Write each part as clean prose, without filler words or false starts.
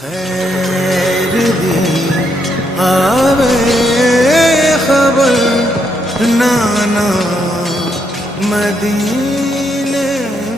खैर दी आवे खबर नाना मदीने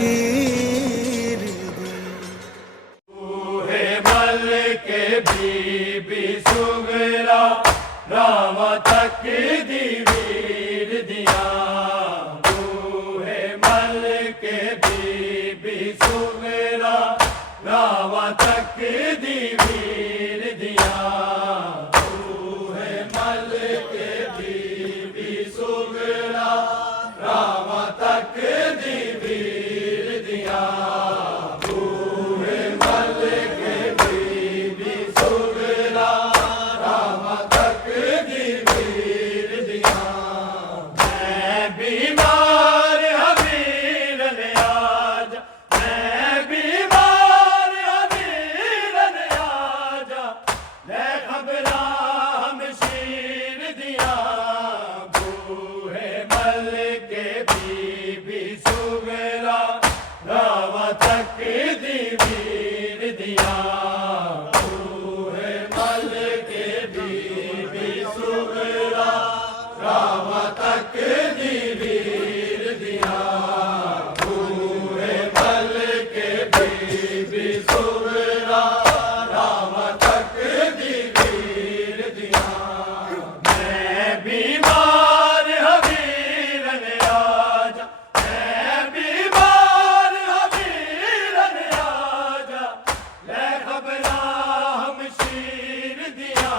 वीर दी। बूहे मल के बीबी सुगरा राम तक दी वीर दिया। बूहे मल के बीबी सुगरा राम तक दी वीर दिया। बूहे मल के बीबी सुगरा राम तक दी वीर दिया। बूहे मल के बीबी सुगरा राम तक दी वीर दिया। मैं बीमार हबीर ने आजा, मैं बीमार हबीर ने आजा, ले खबरा हमशीर दिया। बूहे मल के बीबी सुगरा राम तक दी वीर दिया। बूहे मल के बीबी सुगरा राम तक दी वीर दिया। बूहे मल के बीबी सुगरा राम तक दी वीर दिया। मैं बीमार हबीर ने आजा, मैं बीमार हबीर ने आजा, ले खबरा हमशीर दिया।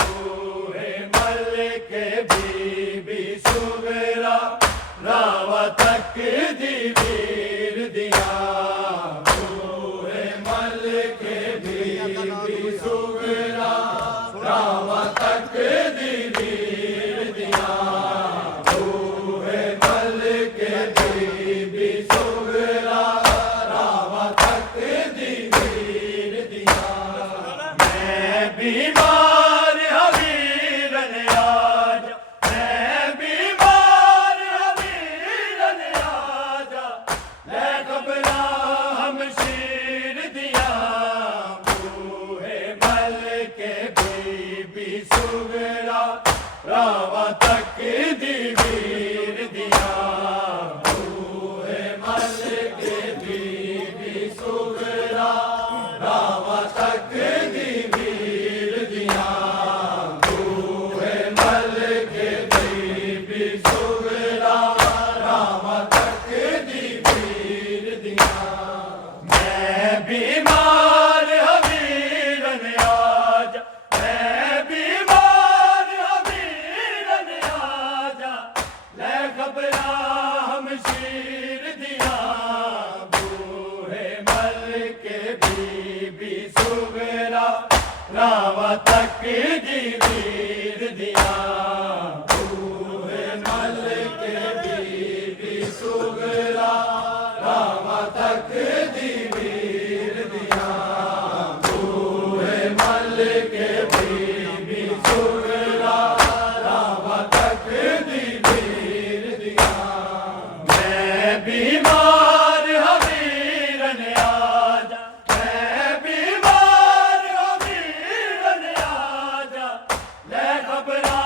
बूहे मल के बीबी सुगरा राम तक दी वीर दिया। बूहे मल के बीबी सुगरा राम तक दी वीर दिया। बूहे मल के बीबी सुगरा राम तक दी वीर दिया। मैं बीमार हबीर ने आजा, मैं बीमार हबीर ने आजा, ले खबरा हमशीर दिया। बूहे मल के बीबी सुगरा राम तक दी वीर दिया। बूहे मल के बीबी सुगरा राम तक दी वीर दिया। बूहे मल के बीबी सुगरा राम तक दी वीर दिया। मैं बीमार हबीर ने आजा, मैं बीमार हबीर ने आजा, ले खबरा हमशीर दिया। बूहे मल के बीबी सुगरा राम तक दी वीर दिया। बूहे मल के बीबी सुगरा राम तक दी वीर दिया। बूहे मल के बीबी सुगरा राम तक दी वीर दिया। मैं बीमार हबीर ने आजा, मैं बीमार हबीर ने आजा, ले खबरा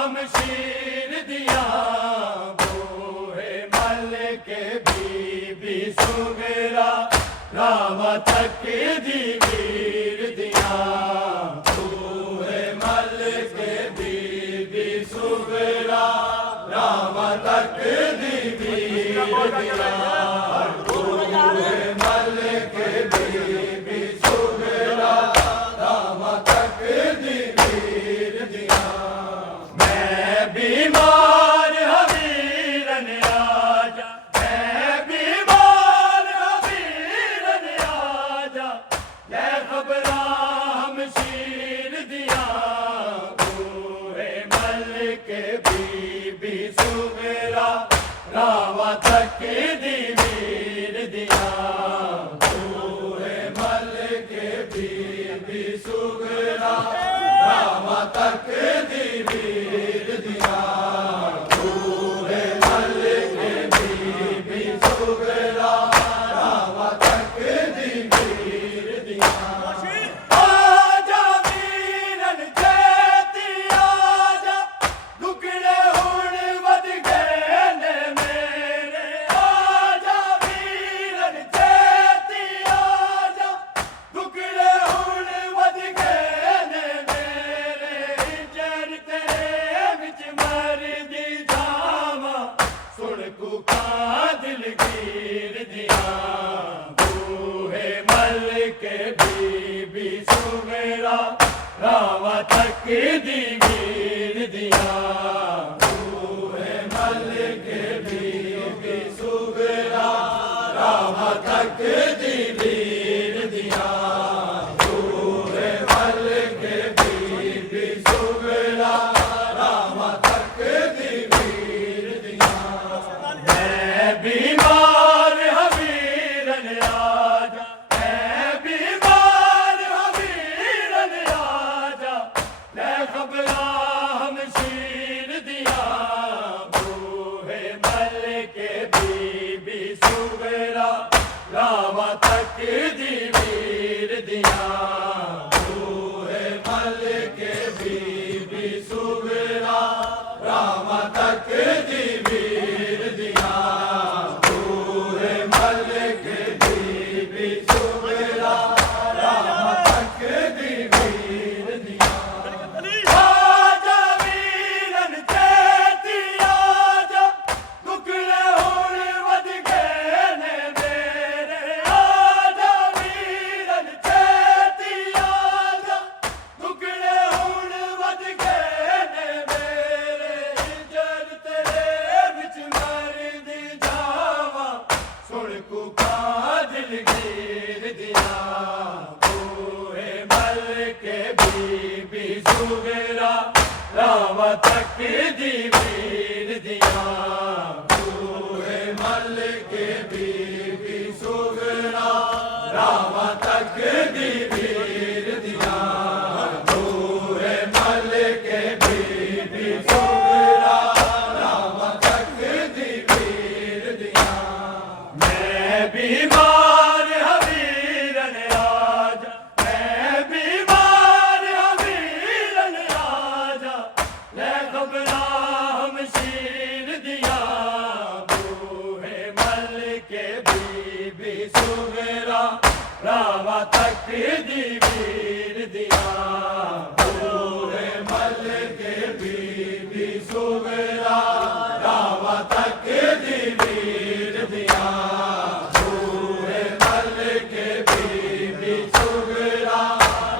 हमशीर दिया। बूहे मल के बीबी सुगरा राम तक दी वीर दिया। बूहे मल के बीबी सुगरा राम तक दी वीर दिया। बूहे मल के बीबी सुगरा राम तक दी वीर दिया। मैं बीमार हबीर ने आजा, मैं बीमार हबीर ने आजा, ले खबरा हमशीर दिया। बूहे मल के बीबी सुगरा राम तक दी वीर दिया। बूहे मल के बीबी सुगरा राम तक दी वीर दिया। बूहे मल के बीबी सुगरा राम तक दी वीर दिया। बीबी सुगरा रामा तक दी वीर दिया बूहे मलिक बीबी सुगरा रामा तक दी वीर दिया बूहे मलिक बीबी सुगरा रामा तक दी वीर दिया मैं बीमार हवीरन आजा मैं बीमार हवीरन आजा ले खबरा हम शीर दिया बूहे मलिक बीबी सुगरा रामा तक दी वीर दिया बूहे मलिक बीबी सुगरा रामा तक दी वीर दिया बूहे मलिक बीबी सुगरा रामा तक दी वीर दिया आजा वीरन चेती आजा दुखड़े होण वध गए ने मेरे आजा वीरन चेती आजा दुखड़े होण वध गए ने मेरे जद तेरे विच मरदी जावा सुन कुका दिल गिर दिया बूहे मलिक बीबी सुगरा रामा तक दी वीर दिया बूहे मलिक बीबी सुगरा रामा तक दी वीर दिया बूहे मलिक बीबी सुगरा रामा तक दी वीर दिया मैं बीमार हवीरन आजा मैं बीमार हवीरन आजा ले खबरा हम शीर दिया बूहे मलिक बीबी सुगरा रामा तक दी वीर दिया बूहे मलिक बीबी सुगरा रामा तक दी वीर दिया बूहे मलिक बीबी सुगरा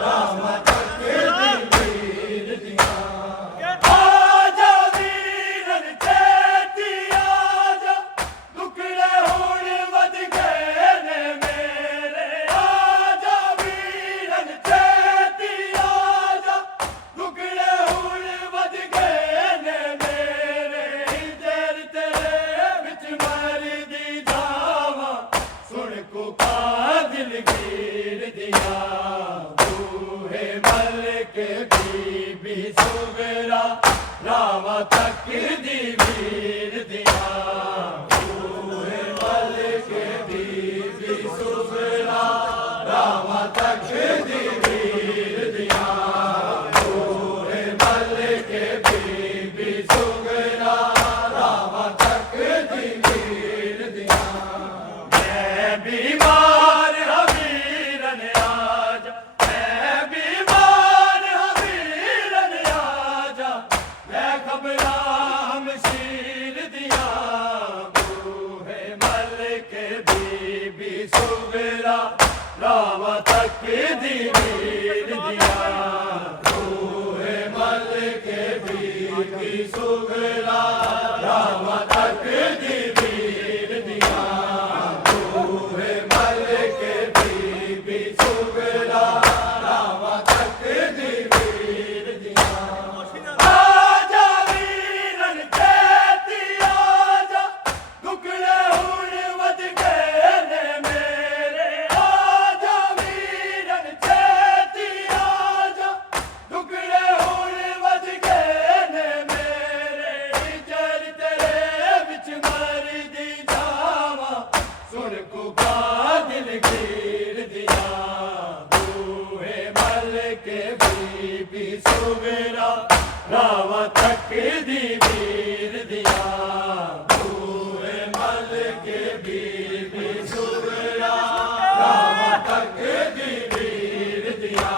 रामा तक दी वीर दिया आजा वीरन चेती आजा दुखड़े होण वध गए ने मेरे आजा वीरन चेती आजा दुखड़े होण वध गए ने मेरे जर तेरे विच मरदी जावा सुन कुका दिल गिर दिया बूहे मलिक बीबी सुगरा रामा तक दी वीर दिया बूहे मलिक बीबी सुगरा रामा तक दी वीर दिया बूहे मलिक बीबी सुगरा रामा तक दी वीर दिया मैं बीमार हवीरन आजा मैं बीमार हवीरन आजा ले खबरा हम शीर दिया बूहे मलिक बीबी सुगरा रामा तक दी वीर दिया बूहे मलिक बीबी सुगरा रामा तक दी वीर दिया बूहे मलिक बीबी सुगरा रामा तक दी वीर दिया आजा वीरन चेती आजा दुखड़े होण वध गए ने मेरे आजा वीरन चेती आजा दुखड़े होण वध गए ने मेरे जर तेरे विच मरदी जावा सुन कुका दिल गिर दिया बूहे मलिक बीबी सुगरा रामा तक दी वीर दिया बूहे मलिक बीबी सुगरा रामा तक दी वीर दिया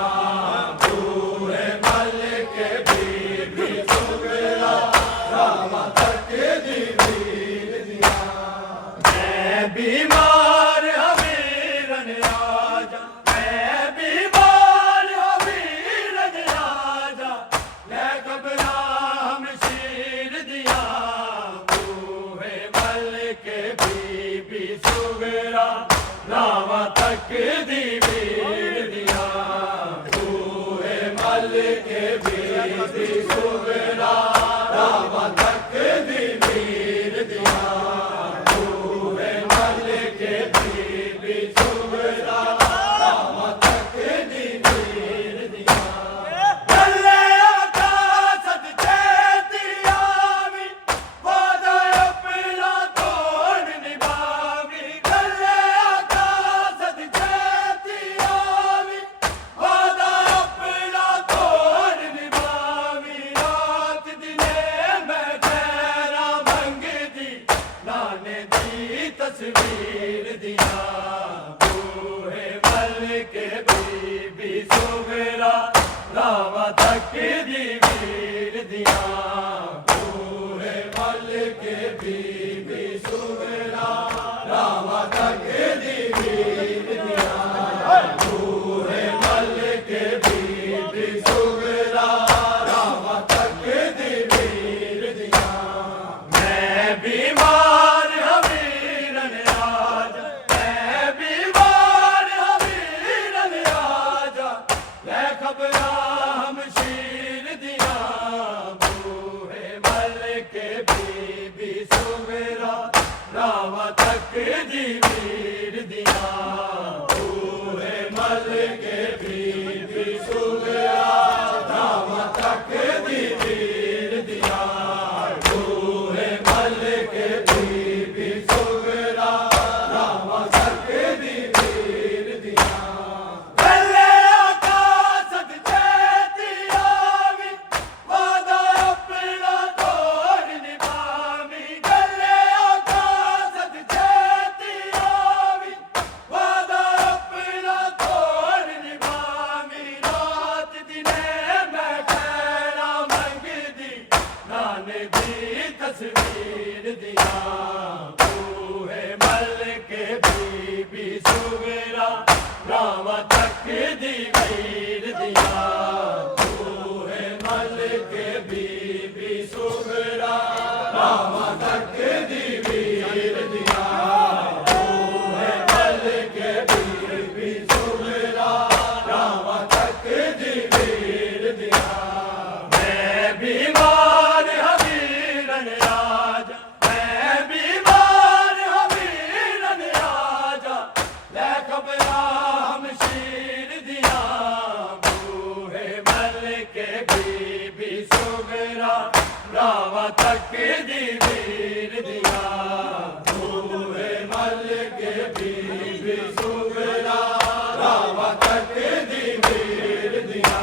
बूहे मलिक बीबी सुगरा रामा तक दी वीर दिया मैं बीमार हवीरन आजा मैं बीमार मलिक बीबी सुगरा राम तकदी मीर दिया बूहे मलिक बीबी सुगरा राम तकदी मीर दिया गले आका सदके दिया भी वादा अपना तोड़ निभावी गले आका सदके दिया भी वादा अपना तोड़ निभावी रात दिने मैं तेरा मंगदी नाने दी तस्वीर दिया बूहे मलिक बीबी सुगरा राम तकदी मीर दिया बूहे मलिक बीबी सुगरा राम तकदी मीर दिया बूहे मलिक बीबी सुगरा राम तकदी मीर दिया मैं बीमार हमीरन आजा मैं बीमार हमीरन आजा ले खबरा हम शीर दिया बूहे मलिक बीबी सुगरा राम तकदी मीर दिया बूहे मलिक बीबी सुगरा राम तकदी मीर दिया बूहे मलिक बीबी सुगरा राम तकदी मीर दिया गले आका सदके दिया भी वादा अपना तोड़ निभावी गले आका सदके दिया भी वादा अपना तोड़ निभावी रात दिने मैं तेरा मंगदी नाने दी तस्वीर दिया बूहे मलिक बीबी सुगरा राम तकदी मीर दिया बूहे मलिक बीबी सुगरा राम तकदी मीर दिया बूहे मलिक बीबी सुगरा राम तकदी मीर दिया मैं बीमार हमीरन आजा मैं बीमार हमीरन आजा ले खबरा हम शीर दिया बूहे मलिक बीबी सुगरा राम तकदी मीर दिया बूहे मलिक बीबी सुगरा राम तकदी मीर दिया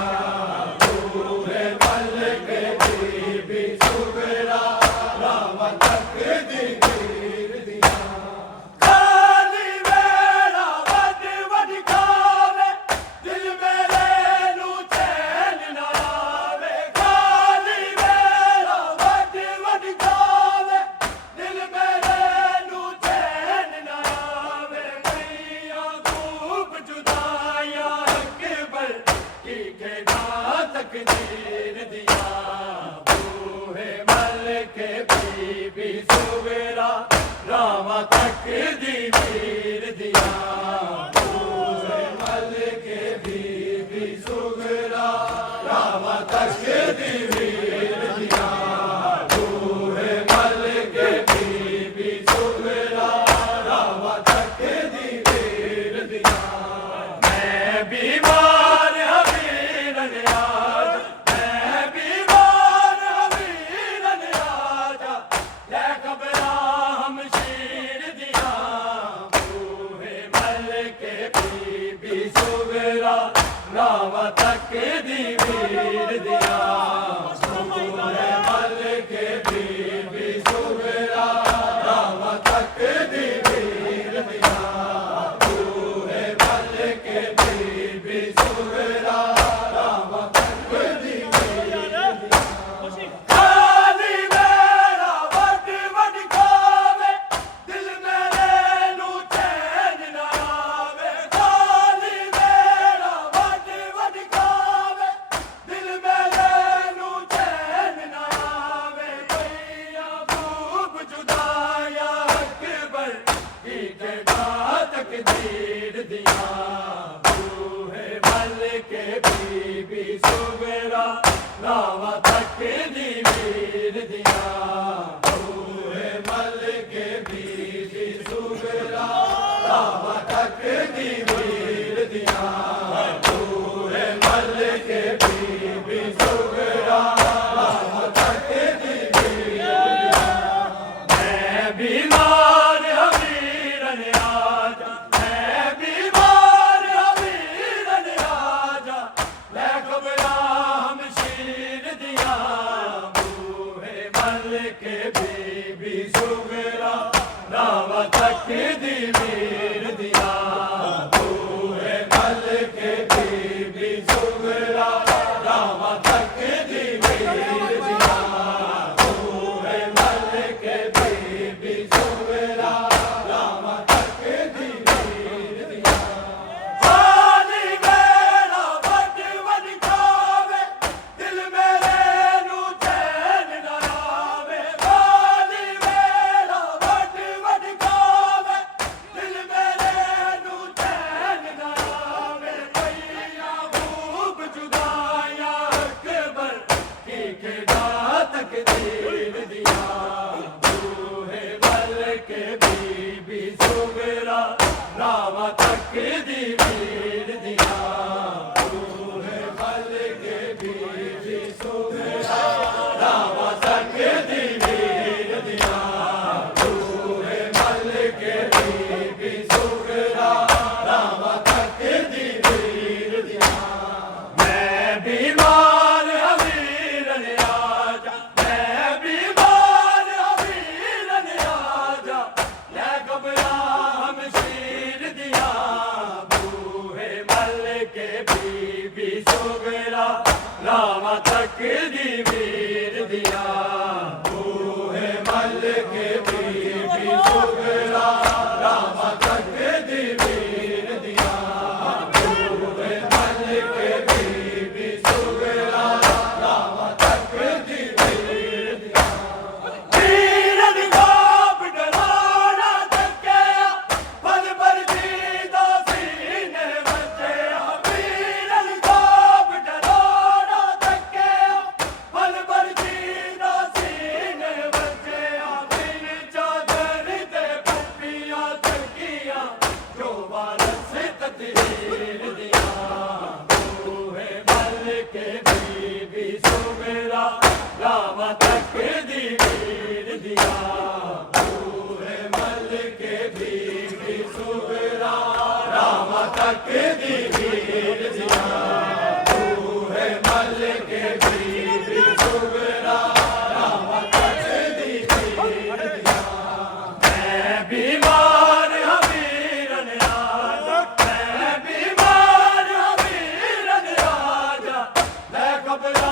बूहे मलिक बीबी सुगरा राम तकदी मीर दिया खाली वेला वड वड खावे दिल मेरे नू चैन ना आवे खाली वेला वड वड खावे दिल मेरे नू चैन ना आवे मैया खूब जुदाइयां अकबर की खेगा तकदीर दिया बूहे मलिक बीबी सुगरा राम तकदी मीर दिया बूहे मलिक बीबी सुगरा राम तकदी मीर दिया बूहे मलिक बीबी सुगरा राम तकदी मीर दिया मैं बीमार हमीरन आजा मैं बीमार हमीरन आजा ले खबरा हम शीर दिया बूहे मलिक बीबी सुगरा राम तकदी मीर दिया बूहे मलिक बीबी सुगरा राम तकदी मीर दिया बूहे मलिक बीबी सुगरा राम तकदी मीर दिया खाली मेरा वड वड खावे दिल मेरे नू चैन ना आवे खाली मेरा वड वड खावे दिल मेरे नू के बीबी सुगरा रावा तक दी वीर दिया बूहे मल के बीबी सुगरा रावा तक दी वीर दिया बूहे मल के बीबी सुगरा रावा तक दी वीर दिया मैं बीमार हमीरन आजा मैं बीमार हमीरन आजा ले खबरा हम शीर दिया बूहे मल के बीबी सुगरा रावा तक दी वीर दिया बूहे मल के बीबी सुगरा रावा तक दी वीर दिया बूहे मल के बीबी सुगरा रावा तक दी वीर दिया पानी मेरा वट वट खावे दिल मेरे नू चैन न आवे पानी मेरा वट वट खावे दिल मेरे नू चैन न आवे मैया खूब जुदाया अकबर की खेदा तकदीर दिया बूहे मल के बीबी सुगरा रावा तक दी वीर दिया बूहे मल के बीबी सुगरा रावा तक दी वीर दिया बूहे मल के बीबी सुगरा रावा तक दी वीर दिया मैं बीमार हमीरन आजा मैं बीमार हमीरन आजा ले घबरा हम शीर दिया बूहे मल के बीबी सुगरा रावा तक दी वीर दिया बूहे मल के बीबी सुगरा रावा तक दी वीर दिया बूहे मल के बीबी सुगरा रावा तक दी वीर दिया वीरन बाप डराना तकिया पल भर जीदा सीने बचे वीरन बाप डराना तकिया पल भर जीदा सीने बचे बिन चादर दे पप्पियां तकिया जो वारस तदहीर दिया बूहे मल के बीबी सुगरा रावा तक दी वीर दिया बूहे मल के बीबी सुगरा रावा तक दी वीर दिया बूहे मल के बीबी सुगरा रावा तक दी वीर दिया मैं बीमार हमीरन आजा मैं बीमार हमीरन आजा ले घबरा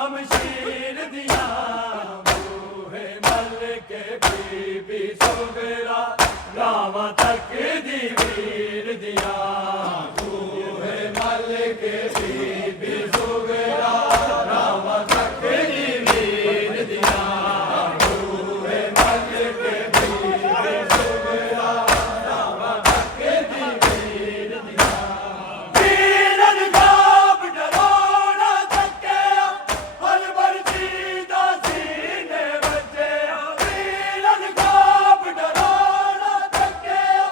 हम शीर दिया बूहे मल के बीबी सुगरा रावा तक दी वीर दिया बूहे मल के बीबी सुगरा रावा तक दी वीर दिया बूहे मल के बीबी सुगरा रावा तक दी वीर दिया वीरन बाप डराना तकिया पल भर जीदा सीने बचे वीरन बाप डराना तकिया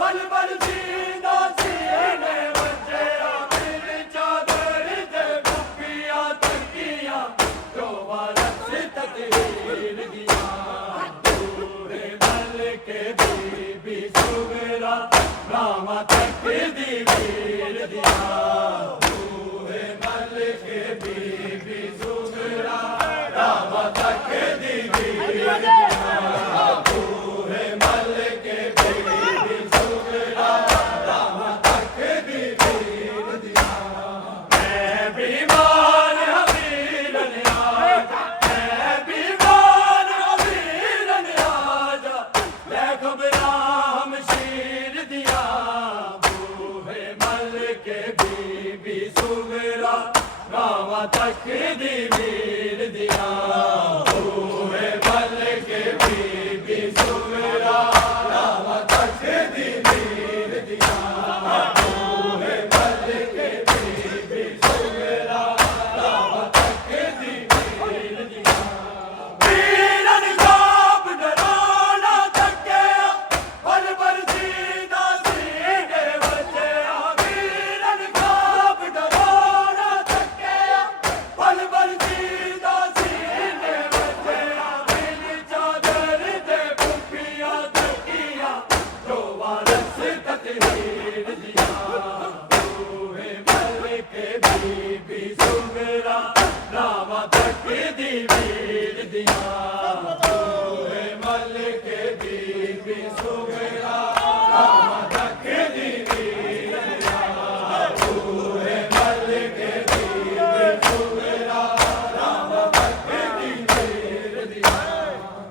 पल भर जीदा सीने बचे बिन चादर दे पप्पियां तकिया जो वारस तदहीर दिया बूहे मल के बीबी सुगरा रावा तक दी वीर दिया बूहे मल के बीबी सुगरा रावा तक दी वीर दिया बूहे मल के बीबी सुगरा रावा तक दी वीर दिया मैं बीमार हमीरन आजा मैं बीमार हमीरन आजा ले घबरा हम शीर दिया बूहे मल के बीबी सुगरा रावा तक दी वीर दिया बूहे मल के बीबी सुगरा रावा तक दी वीर दिया बूहे मल के बीबी दी वीर दियां तूए मलिक बीबी सुगरा राम तक दी वीर दियां तूए मलिक बीबी सुगरा राम तक दी वीर दियां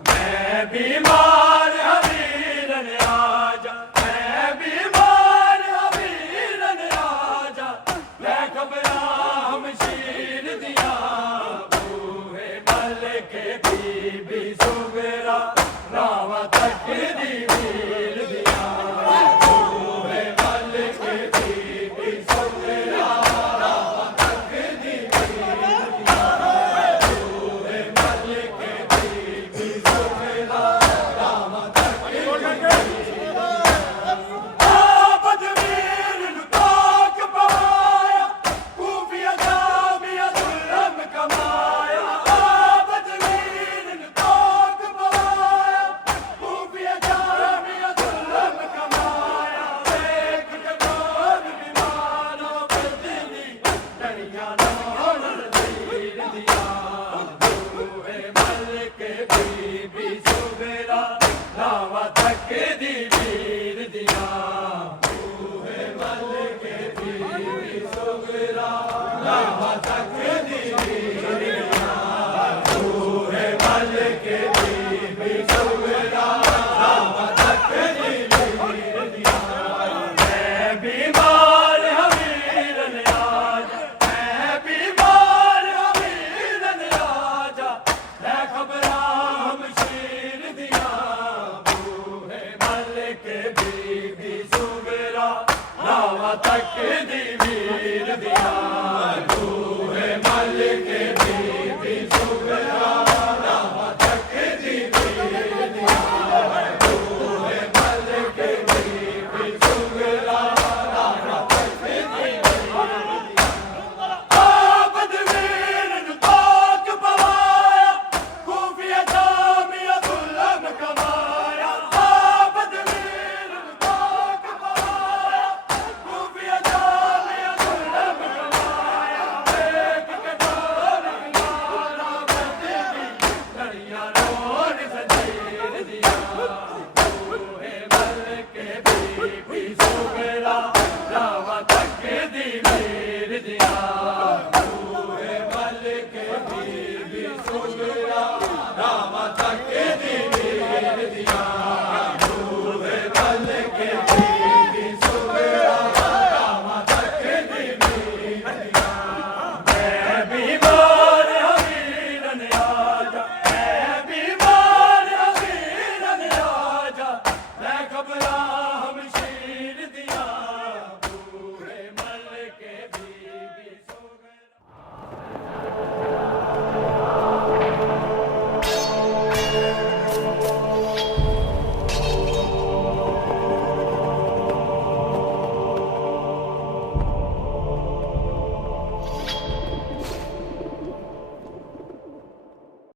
मैं बीमार हवीरन आजा मैं बीमार हवीरन आजा मैं घबरा हम शीर दियां बूहे मलिक बीबी सुगरा राम तक दी वीर दियां बूहे मलिक बीबी सुगरा राम तक दी वीर दियां बूहे मलिक बीबी सुगरा राम तक दी वीर बदवीर ताक पवाया खूफिया जामिया जुल्म कमाया बदवीर ताक पवाया खूफिया जामिया जुल्म कमाया एक कटोर बीमारों बदली डरिया नौर तीर दिया बूहे मलिक बीबी सुगरा राम तक दी वीर दिया बूहे मलिक बीबी सुगरा राम तक दी वीर दिया बूहे मलिक बीबी सुगरा राम तक दी वीर दिया मैं बीमार हवीरन आजा मैं बीमार हवीरन आजा मैं घबरा हम शीर दिया बूहे मलिक बीबी सुगरा राम तक दी वीर दिया बूहे मलिक बीबी सुगरा राम तक दी वीर दिया बूहे मलिक बीबी सुगरा राम तक दी वीर दिया बदवीर ताक पवाया खूफिया जामिया जुल्म कमाया बदवीर ताक पवाया खूफिया जामिया जुल्म कमाया एक कटोर बीमारा बदली लड़ियां रोन संजीर दिया बूहे मलिक बीबी सुगरा राम तक दी वीर दिया